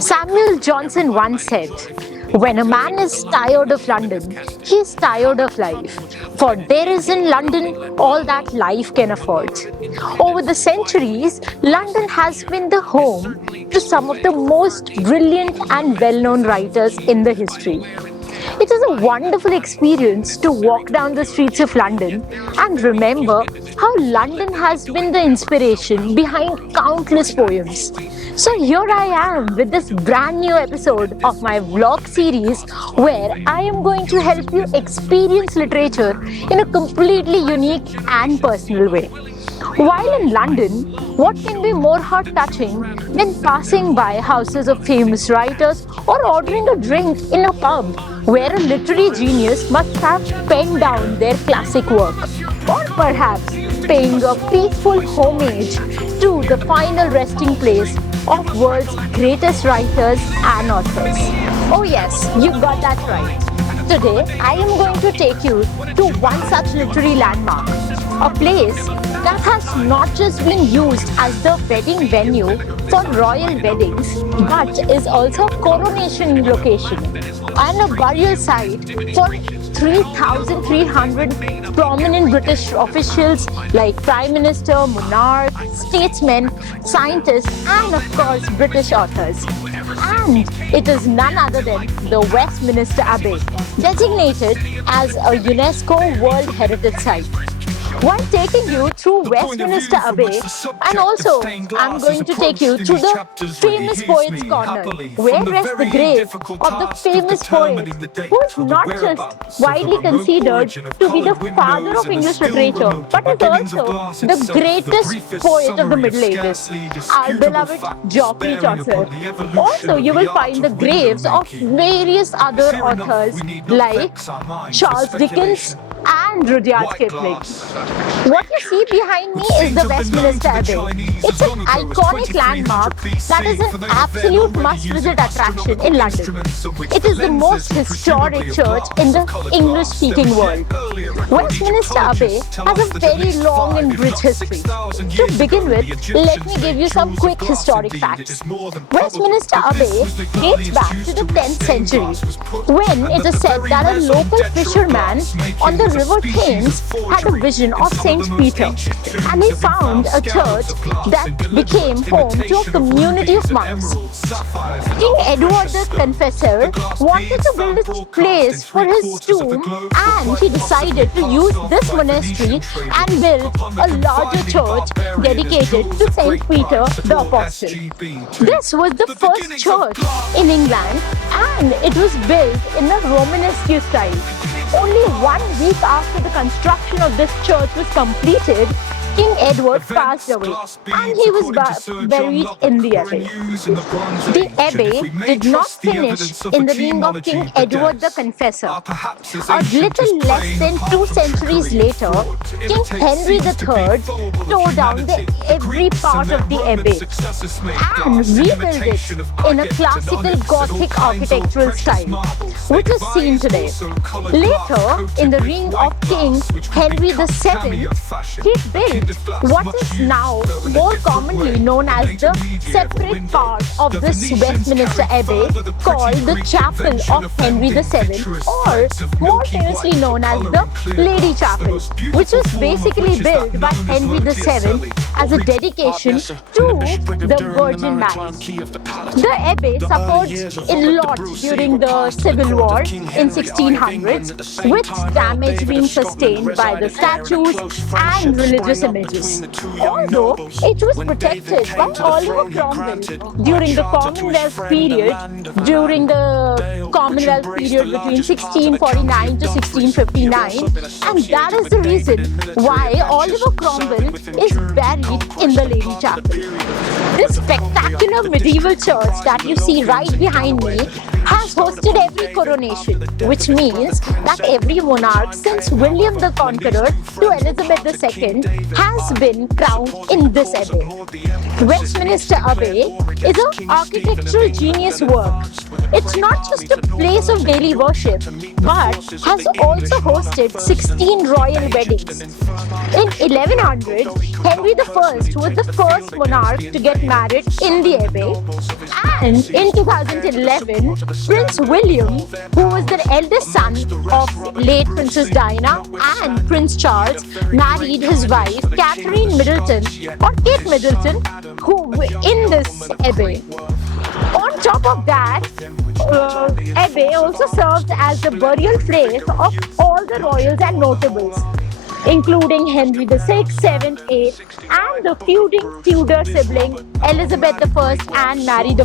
Samuel Johnson once said, "When a man is tired of London, he is tired of life, for there is in London all that life can afford." Over the centuries, London has been the home to some of the most brilliant and well-known writers in the history. It is a wonderful experience to walk down the streets of London and remember how London has been the inspiration behind countless poems. So here I am with this brand new episode of my vlog series where I am going to help you experience literature in a completely unique and personal way. While in London, what can be more heart-touching than passing by houses of famous writers or ordering a drink in a pub where a literary genius must have penned down their classic work? Or perhaps paying a peaceful homage to the final resting place of world's greatest writers and authors. Oh yes, you got that right. Today, I am going to take you to one such literary landmark, a place that has not just been used as the wedding venue for royal weddings, but is also a coronation location and a burial site for 3,300 prominent British officials like Prime Minister, monarch, statesmen, scientists, and of course British authors. And it is none other than the Westminster Abbey, designated as a UNESCO World Heritage Site. While taking you through Westminster Abbey, and also I'm going to take you to the famous Poets Corner, where rests the grave of the famous poet who is not just widely considered to be the father of English literature, but is also the greatest poet of the Middle Ages, our beloved Geoffrey Chaucer. Also, you will find the graves of various other authors like Charles Dickens and Rudyard Kipling. What you see behind me is the Westminster Abbey. It's an iconic landmark that is an absolute must-visit attraction in London. It is the most historic church in the English-speaking world. Westminster Abbey has a very long and rich history. To begin with, let me give you some quick historic facts. Westminster Abbey dates back to the 10th century, when it is said that a local fisherman on the River Thames had a vision of St. Peter, and he found a church that became home to a community of monks. King Edward the Confessor wanted to build a place for his tomb, and he decided to use this monastery and build a larger church dedicated to St. Peter the Apostle. This was the first church in England, and it was built in a Romanesque style. Only 1 week after the construction of this church was completed, King Edward passed away, and he was buried in the Abbey. The Abbey did not finish in the reign of King Edward the Confessor. A little less than 2 centuries later, King Henry III tore down every part of the Abbey and rebuilt it in a classical Gothic architectural style, which is seen today. Later, in the reign of King Henry VII, he built what is now more commonly known as the separate part of this Westminster Abbey called the Chapel of Henry VII, or more famously known as the Lady Chapel, which was basically built by Henry VII as a dedication to the Virgin Mary. The Abbey suffered a lot during the Civil War in 1600s, with damage being sustained by the statues and religious images. Although it was protected by Oliver Cromwell during the Commonwealth period, between 1649 to 1659, and that is the reason why Oliver Cromwell is buried in the Lady Chapel. This spectacular medieval church that you see right behind me has hosted every coronation, which means that every monarch since William the Conqueror to Elizabeth II has been crowned in this abbey. Westminster Abbey is an architectural genius work. It's not just a place of daily worship, but has also hosted 16 royal weddings. In 1100, Henry I was the first monarch to get married in in the Abbey. And in 2011, Prince William, who was the eldest son of late Princess Diana, and Prince Charles, married his wife Catherine Middleton, or Kate Middleton, who in this Abbey. On top of that, Abbey also serves as the burial place of all the royals and notables, including Henry VI, VII, VIII, and the feuding Tudor sibling Elizabeth I and Mary I.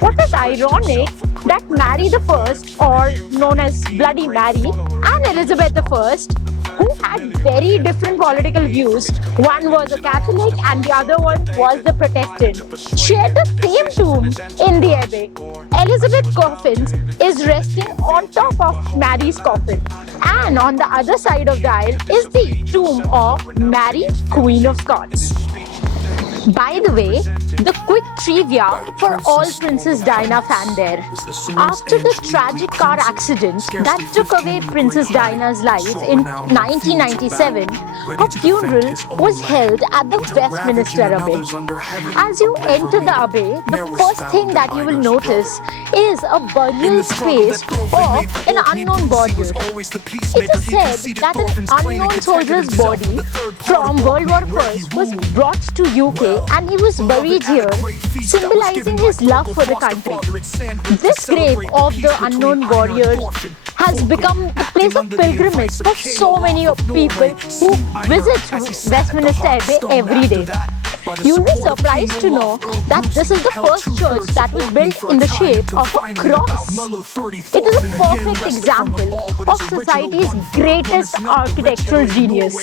What is ironic that Mary I, or known as Bloody Mary, and Elizabeth I, who had very different political views, one was a Catholic and the other one was the Protestant, shared the same tomb in the Abbey. Elizabeth's coffin is resting on top of Mary's coffin, and on the other side of the aisle is the tomb of Mary, Queen of Scots. By the way, the quick trivia for all Princess Diana fan there. After the tragic car accident that took away Princess Diana's life in 1997, her funeral was held at the Westminster Abbey. As you enter the Abbey, the first thing that you will notice is a burial space of an unknown warrior. It is said that an unknown soldier's body from World War I was brought to UK and he was buried here, symbolizing his love for the country. This grave of the unknown warrior has become a place of pilgrimage for so many people who visit Westminster Abbey every day. You'll be surprised to know that this is the first church that was built in the shape of a cross. It is a perfect example of society's greatest architectural genius.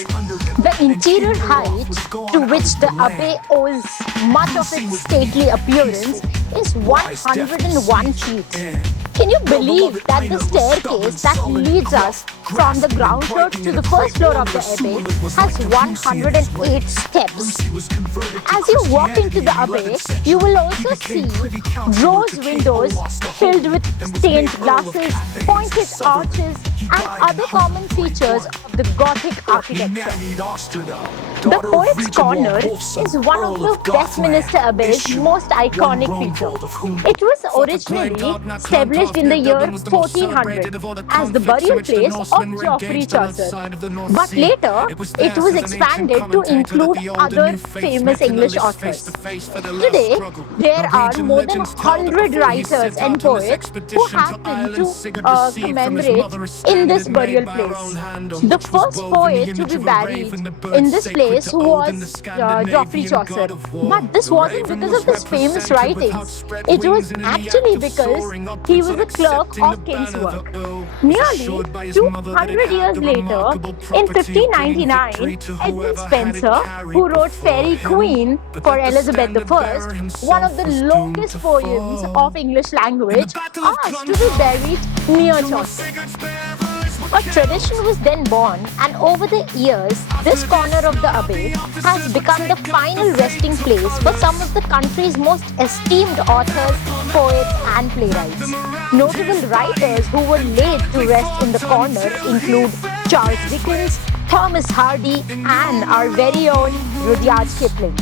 The interior height to which the Abbey owes much of its stately appearance is 101 feet. Can you believe that the staircase that leads us from the ground floor to the first floor of the Abbey has 108 steps? As you walk into the Abbey, you will also see rose windows filled with stained glasses, pointed arches, and other common features of the Gothic architecture. The Poet's Corner is one of the Westminster Abbey's most iconic features. It was originally established in the year 1400 as the burial place of Geoffrey Chaucer, but later it was expanded to include other famous English authors. Today, there are more than 100 writers and poets who happen to commemorate in this burial place. The first poet to be buried in this place was Geoffrey Chaucer, but this wasn't because of his famous writings. It was actually because he was a clerk of Kingsworth. Nearly 200 years later, in 1599, Edmund Spenser, who wrote Faerie Queene for Elizabeth I, one of the longest poems of English language, asked to be buried near Chaucer. A tradition was then born, and over the years, this corner of the Abbey has become the final resting place for some of the country's most esteemed authors, poets, and playwrights. Notable writers who were laid to rest in the corner include Charles Dickens, Thomas Hardy, and our very own Rudyard Kipling.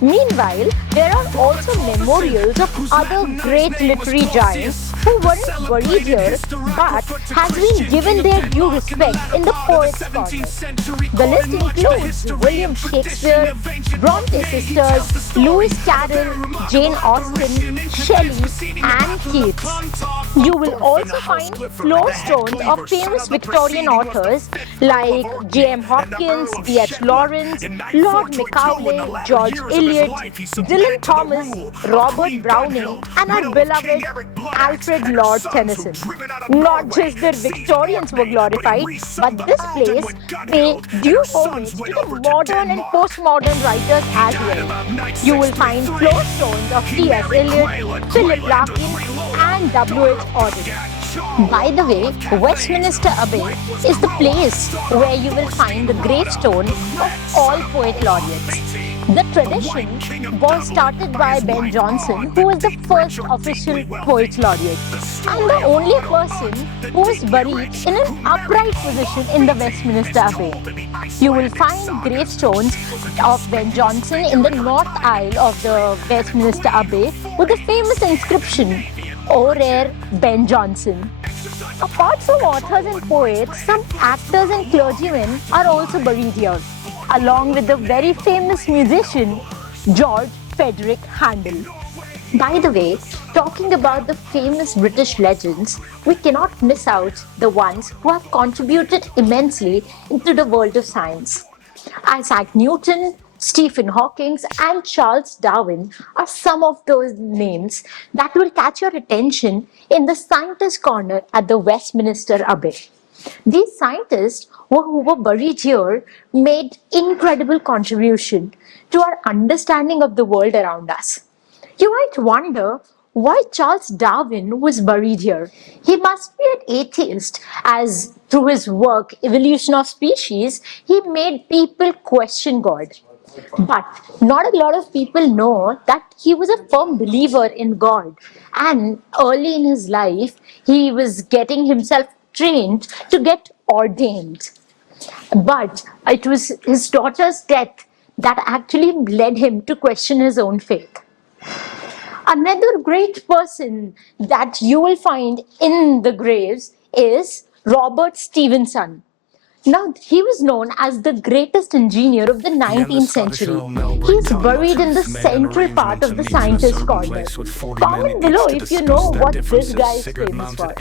Meanwhile, there are also memorials of other great literary giants who weren't buried here but has been given their due respect in the Poets' Corner. The list includes William Shakespeare, Bronte sisters, Lewis Carroll, Jane Austen, Shelley, and Keats. You will also find floor stones of famous Victorian authors like J.M. Hopkins, D.H. Lawrence, Lord Macaulay, George Eliot, Dylan Thomas, Robert Browning, and our beloved Alfred Lord Tennyson. Not just the Victorians were glorified, but this place paid due homage to the modern and postmodern writers as well. You will find floor stones of T.S. Eliot, Philip Larkin, and W.H. Auden. By the way, Westminster Abbey is the place where you will find the gravestone of all poet laureates. The tradition was started by Ben Jonson, who was the first official poet laureate and the only person who was buried in an upright position in the Westminster Abbey. You will find gravestones of Ben Jonson in the north aisle of the Westminster Abbey with the famous inscription, "O rare Ben Jonson." Apart from authors and poets, some actors and clergymen are also buried here, along with the very famous musician George Frederick Handel. By the way, talking about the famous British legends, we cannot miss out the ones who have contributed immensely into the world of science. Isaac Newton, Stephen Hawking, and Charles Darwin are some of those names that will catch your attention in the Scientist Corner at the Westminster Abbey. These scientists who were buried here made incredible contribution to our understanding of the world around us. You might wonder why Charles Darwin was buried here. He must be an atheist, as through his work, Evolution of Species, he made people question God. But not a lot of people know that he was a firm believer in God. And early in his life, he was getting himself trained to get ordained. But it was his daughter's death that actually led him to question his own faith. Another great person that you will find in the graves is Robert Stephenson. Now, he was known as the greatest engineer of the 19th century. He is buried in the central part of the Scientist Corner. Comment below if you know what this guy is famous for.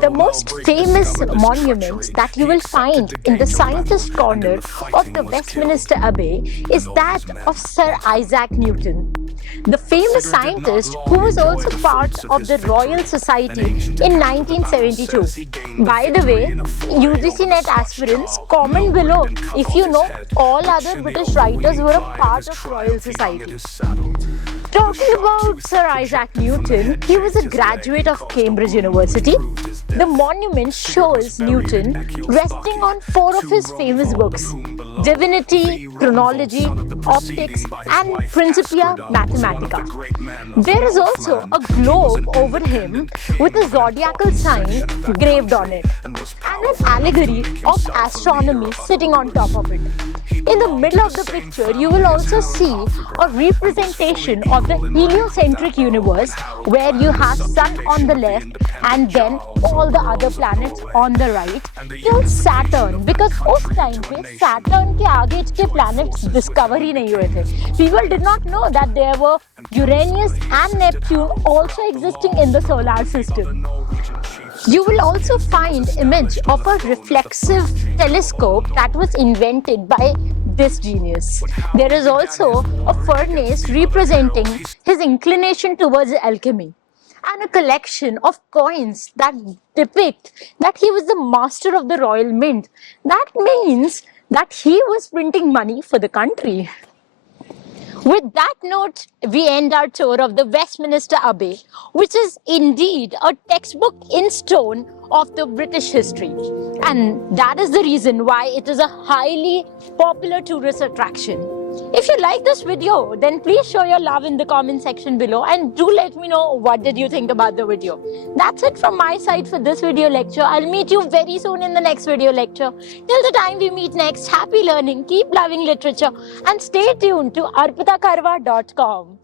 The most famous monument that you will find in the Scientist Corner of the Westminster Abbey is that of Sir Isaac Newton, the famous scientist who was also part of the Royal Society in 1972. By the way, UGC NET aspirants, comment below if you know all other British writers who were a part of Royal Society. Talking about Sir Isaac Newton, he was a graduate of Cambridge University. The monument shows Newton resting on 4 of his famous books: Divinity, Chronology, Optics, and Principia Mathematica. There is also a globe over him with a zodiacal sign engraved on it, and an allegory of astronomy sitting on top of it. In the middle of the picture, you will also see a representation of the heliocentric universe, where you have Sun on the left and then all the other planets on the right till Saturn, because उस time पे Saturn के आगे के planets discover ही नहीं हुए थे. People did not know that there were Uranus and Neptune also existing in the solar system. You will also find image of a reflexive telescope that was invented by this genius. There is also a furnace representing his inclination towards alchemy, and a collection of coins that depict that he was the master of the Royal Mint. That means that he was printing money for the country. With that note, we end our tour of the Westminster Abbey, which is indeed a textbook in stone of the British history. And that is the reason why it is a highly popular tourist attraction. If you like this video, then please show your love in the comment section below, and do let me know what did you think about the video. That's it from my side for this video lecture. I'll meet you very soon in the next video lecture. Till the time we meet next, happy learning, keep loving literature, and stay tuned to arpitakarwa.com.